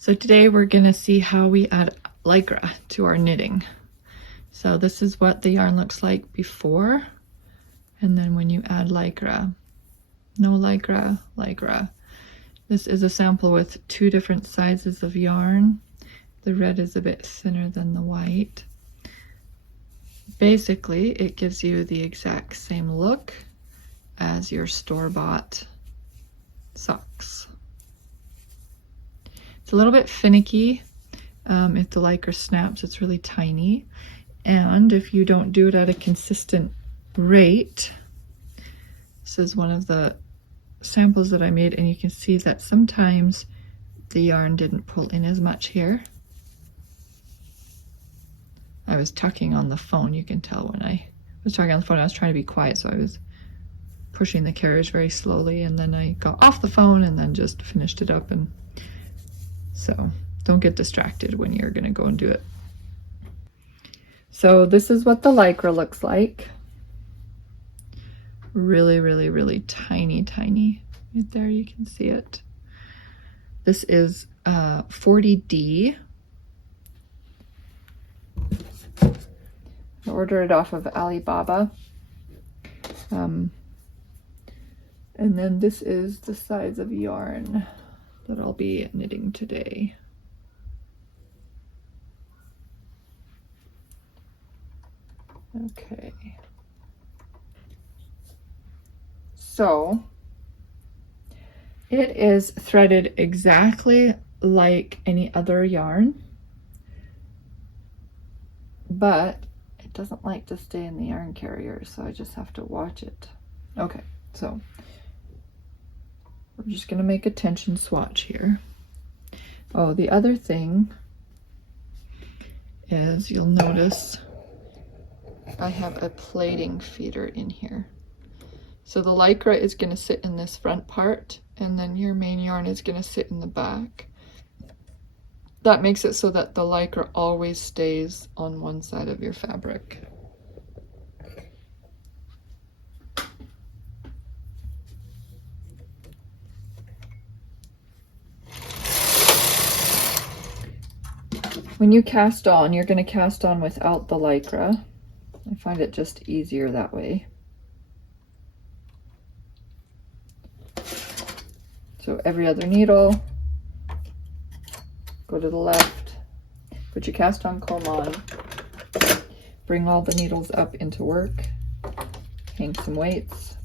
So today we're gonna see how we add Lycra to our knitting. So this is what the yarn looks like before, and then when you add Lycra. No Lycra, Lycra. This is a sample with 2 different sizes of yarn. The red is a bit thinner than the white. Basically, it gives you the exact same look as your store-bought socks. It's a little bit finicky. If the Lycra snaps, it's really tiny. And if you don't do it at a consistent rate, this is one of the samples that I made, and you can see that sometimes the yarn didn't pull in as much here. I was tucking on the phone. You can tell when I was talking on the phone, I was trying to be quiet, so I was pushing the carriage very slowly, and then I got off the phone and then just finished it up. And so don't get distracted when you're gonna go and do it. So this is what the Lycra looks like. Really, really, really tiny, tiny. Right there, you can see it. This is 40D. I ordered it off of Alibaba. And then this is the size of yarn that I'll be knitting today. Okay. So it is threaded exactly like any other yarn, but it doesn't like to stay in the yarn carrier, so I just have to watch it. Okay, so we're just gonna make a tension swatch here. Oh, the other thing is you'll notice I have a plaiting feeder in here. So the Lycra is gonna sit in this front part, and then your main yarn is gonna sit in the back. That makes it so that the Lycra always stays on one side of your fabric. When you cast on, you're going to cast on without the Lycra. I find it just easier that way. So every other needle, go to the left, put your cast on comb on, bring all the needles up into work, hang some weights.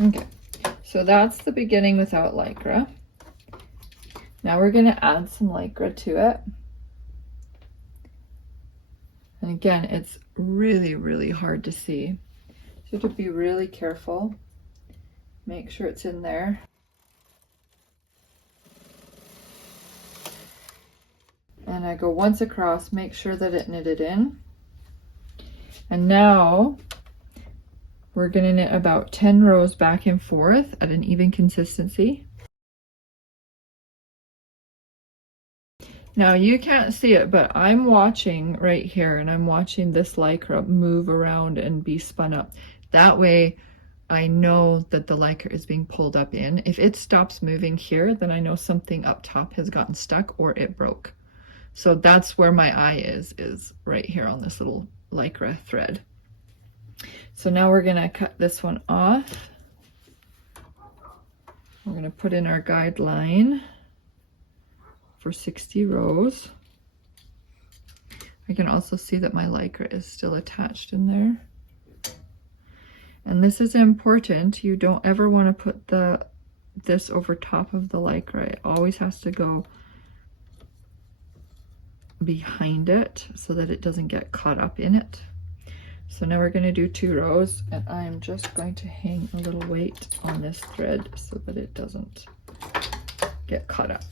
Okay, so that's the beginning without Lycra. Now we're going to add some Lycra to it. And again, it's really, really hard to see. So you have to be really careful. Make sure it's in there. And I go once across, make sure that it knitted in. And now we're going to knit about 10 rows back and forth at an even consistency. Now you can't see it, but I'm watching right here, and I'm watching this Lycra move around and be spun up. That way I know that the Lycra is being pulled up in. If it stops moving here, then I know something up top has gotten stuck or it broke. So that's where my eye is right here on this little Lycra thread. So now we're gonna cut this one off. We're gonna put in our guideline for 60 rows. I can also see that my Lycra is still attached in there. And this is important. You don't ever want to put this over top of the Lycra. It always has to go behind it so that it doesn't get caught up in it. So now we're going to do 2 rows, and I'm just going to hang a little weight on this thread so that it doesn't get caught up.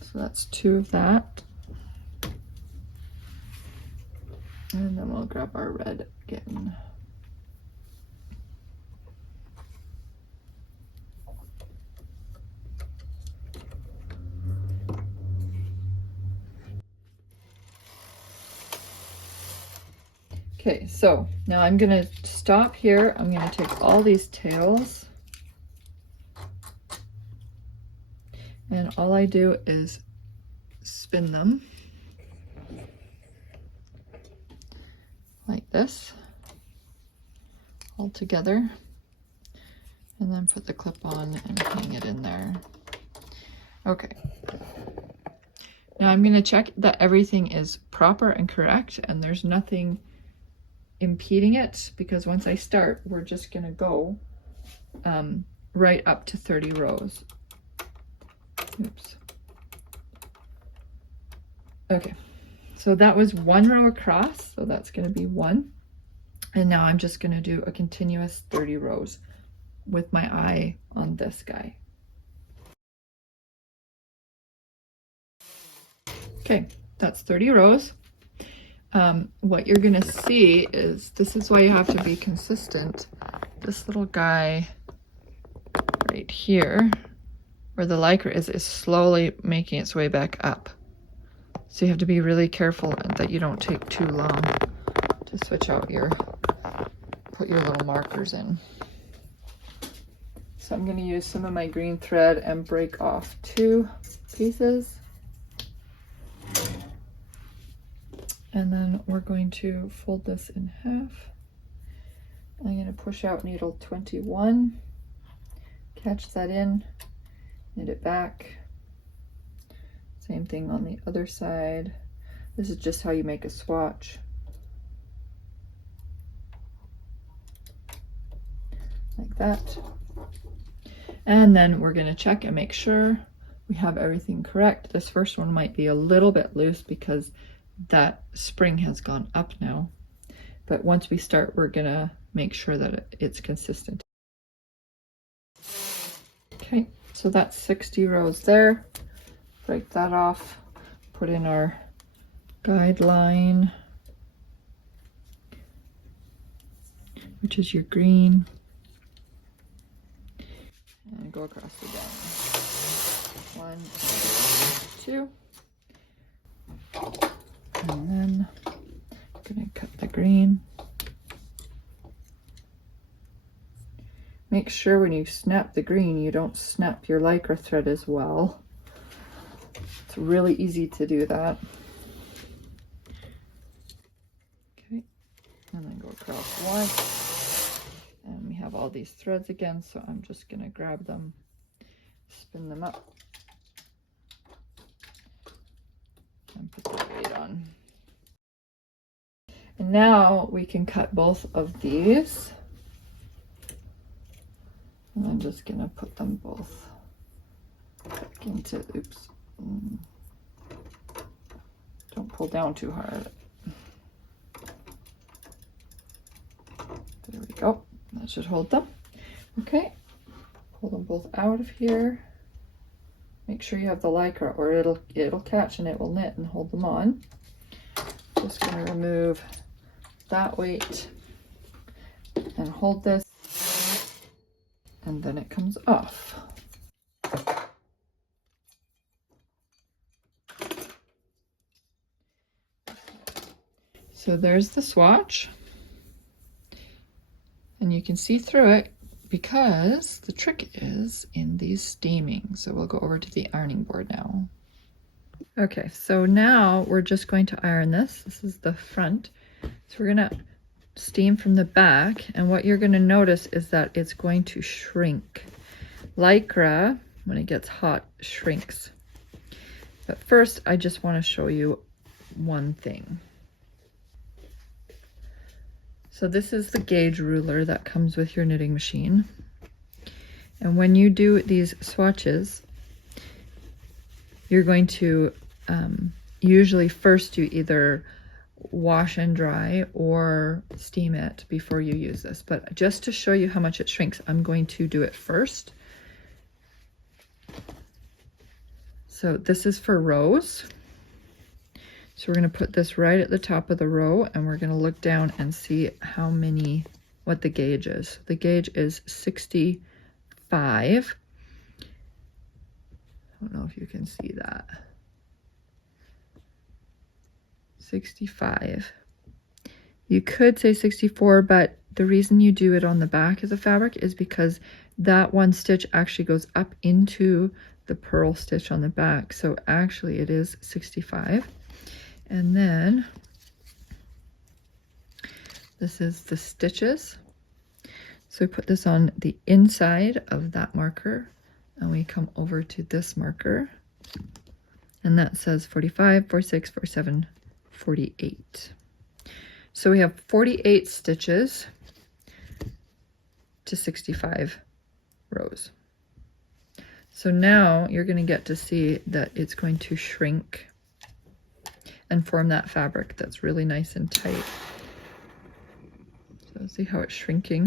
So that's 2 of that. And then we'll grab our red again. Okay, so now I'm gonna stop here. I'm gonna take all these tails, and all I do is spin them like this, all together, and then put the clip on and hang it in there. Okay. Now I'm gonna check that everything is proper and correct and there's nothing impeding it, because once I start, we're just gonna go right up to 30 rows. Oops. Okay, so that was 1 row across, so that's gonna be 1. And now I'm just gonna do a continuous 30 rows with my eye on this guy. Okay, that's 30 rows. What you're gonna see is, this is why you have to be consistent. This little guy right here, where the Lycra is slowly making its way back up. So you have to be really careful that you don't take too long to switch out put your little markers in. So I'm gonna use some of my green thread and break off 2 pieces. And then we're going to fold this in half. I'm going to push out needle 21, catch that in, knit it back. Same thing on the other side. This is just how you make a swatch. Like that. And then we're going to check and make sure we have everything correct. This first one might be a little bit loose because that spring has gone up now, but once we start, we're gonna make sure that it's consistent. Okay, so that's 60 rows there. Break that off, put in our guideline, which is your green, and go across again. 1, 2. And then I'm gonna cut the green. Make sure when you snap the green, you don't snap your Lycra thread as well. It's really easy to do that. Okay, and then go across once. And we have all these threads again, so I'm just gonna grab them, spin them up, and put the weight on. And now we can cut both of these. And I'm just gonna put them both back into, oops. Don't pull down too hard. There we go. That should hold them. Okay, pull them both out of here. Make sure you have the Lycra or it'll catch and it will knit and hold them on. Just gonna remove that weight and hold this, and then it comes off. So there's the swatch, and you can see through it because the trick is in these steaming. So we'll go over to the ironing board now. Okay, so now we're just going to iron this. This is the front. So we're gonna steam from the back, and what you're gonna notice is that it's going to shrink. Lycra, when it gets hot, shrinks. But first, I just wanna show you one thing. So this is the gauge ruler that comes with your knitting machine. And when you do these swatches, you're going to usually first you either wash and dry or steam it before you use this. But just to show you how much it shrinks, I'm going to do it first. So this is for rows. So we're going to put this right at the top of the row, and we're going to look down and see what the gauge is. The gauge is 65. I don't know if you can see that. 65. You could say 64, but the reason you do it on the back of the fabric is because that one stitch actually goes up into the purl stitch on the back. So actually it is 65. And then this is the stitches. So we put this on the inside of that marker and we come over to this marker and that says 45, 46, 47, 48. So we have 48 stitches to 65 rows. So now you're going to get to see that it's going to shrink and form that fabric that's really nice and tight. So see how it's shrinking.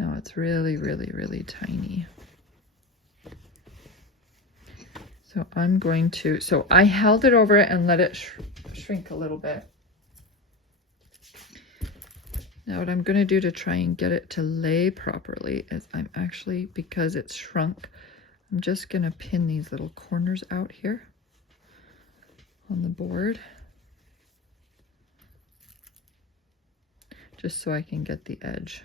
Now it's really, really, really tiny. So I'm going to, so I held it over it and let it shrink a little bit. Now what I'm going to do to try and get it to lay properly is I'm actually, because it's shrunk, I'm just going to pin these little corners out here on the board. Just so I can get the edge.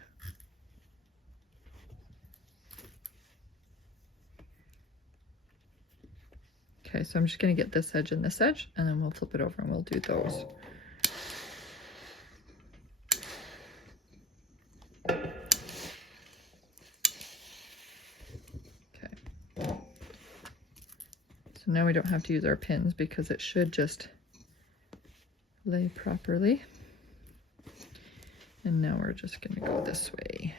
Okay, so I'm just going to get this edge and this edge, and then we'll flip it over and we'll do those. Okay. So now we don't have to use our pins because it should just lay properly. And now we're just going to go this way.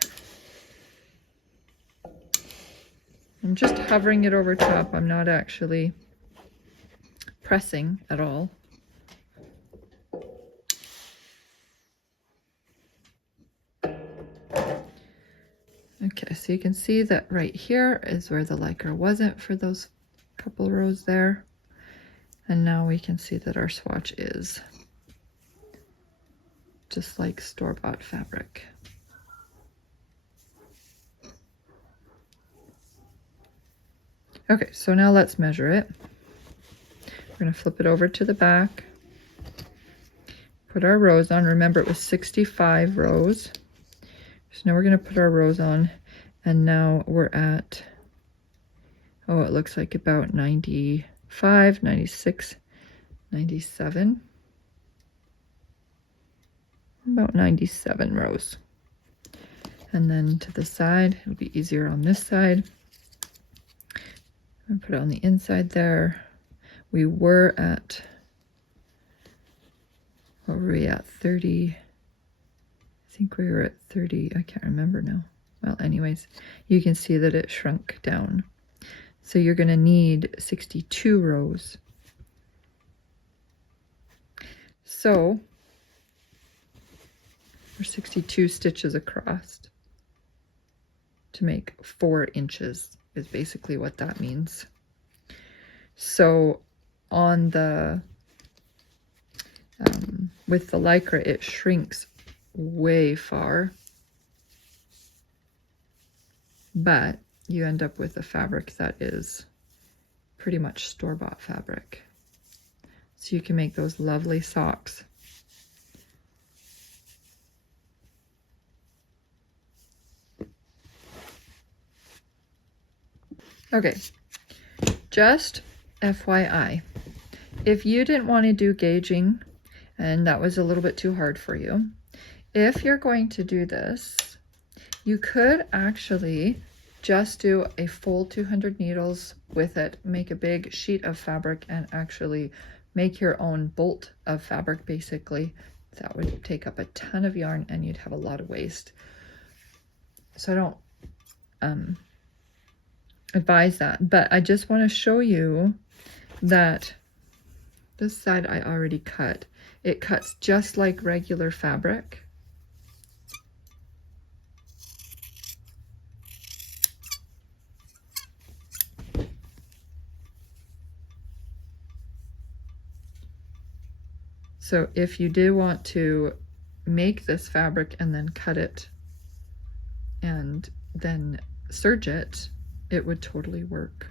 I'm just hovering it over top. I'm not actually pressing at all. Okay, so you can see that right here is where the Lycra wasn't for those couple rows there. And now we can see that our swatch is just like store-bought fabric. Okay, so now let's measure it. We're going to flip it over to the back, put our rows on. Remember it was 65 rows. So now we're going to put our rows on, and now we're at, oh, it looks like about 95, 96, 97. About 97 rows. And then to the side, it'll be easier on this side. And put it on the inside there. We were at, what were we at, 30? I think we were at 30, I can't remember now. Well, anyways, you can see that it shrunk down. So you're going to need 62 rows. So, or 62 stitches across to make 4 inches is basically what that means. So on the, with the Lycra, it shrinks way far, but you end up with a fabric that is pretty much store-bought fabric. So you can make those lovely socks. Okay, just FYI, if you didn't want to do gauging and that was a little bit too hard for you, if you're going to do this, you could actually just do a full 200 needles with it, make a big sheet of fabric and actually make your own bolt of fabric basically. That would take up a ton of yarn and you'd have a lot of waste. So I don't advise that, but I just want to show you that this side I already cut. It cuts just like regular fabric. So if you do want to make this fabric and then cut it and then serge it, it would totally work.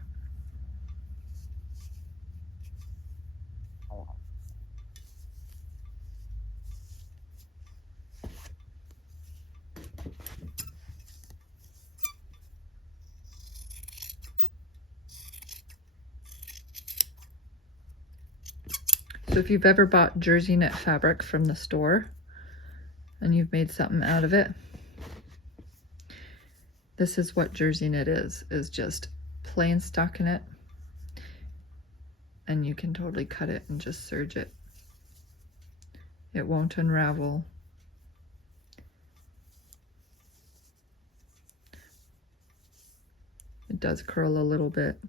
So if you've ever bought jersey knit fabric from the store and you've made something out of it, this is what jersey knit is just plain stockinette, and you can totally cut it and just serge it. It won't unravel. It does curl a little bit.